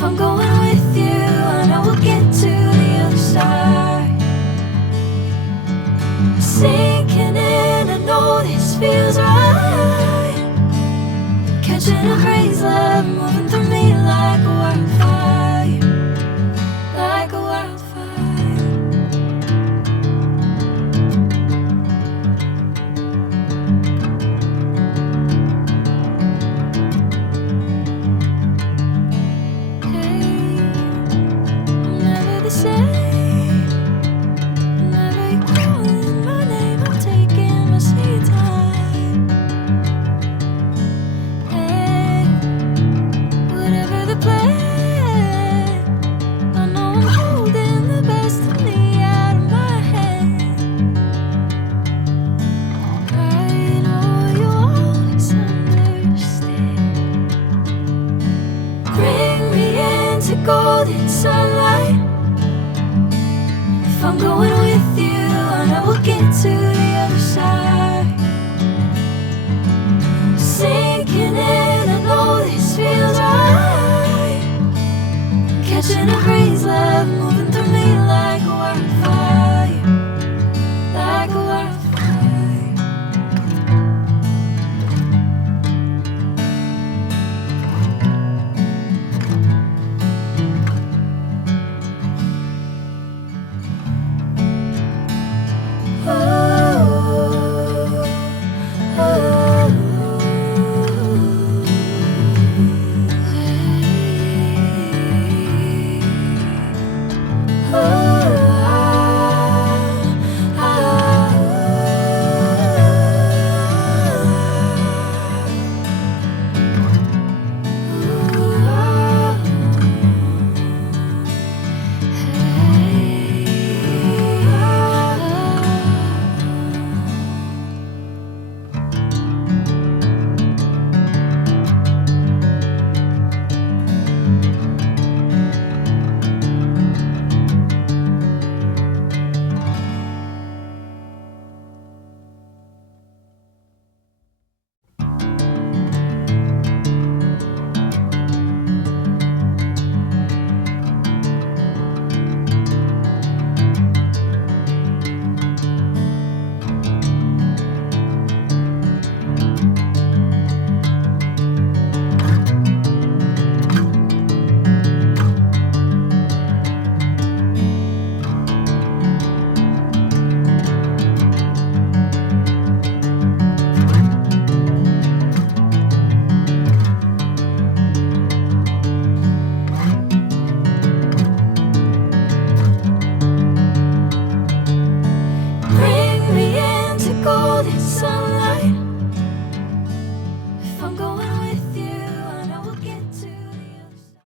If I'm going with you, I know we'll get to the other side. Sinking in, I know this feels right. Catching a crazy love, moving through me like a wildfire, like a wildfire. Hey, I'm never the same. Whenever you're calling my name, I'm taking my sweet time. Hey, whatever the plan, I know I'm holding the best of me out of my hand. I know you'll always understand. Bring me into golden sunlight. If I'm going with you, I know we'll get to the other side. Sinking in, I know this feels right.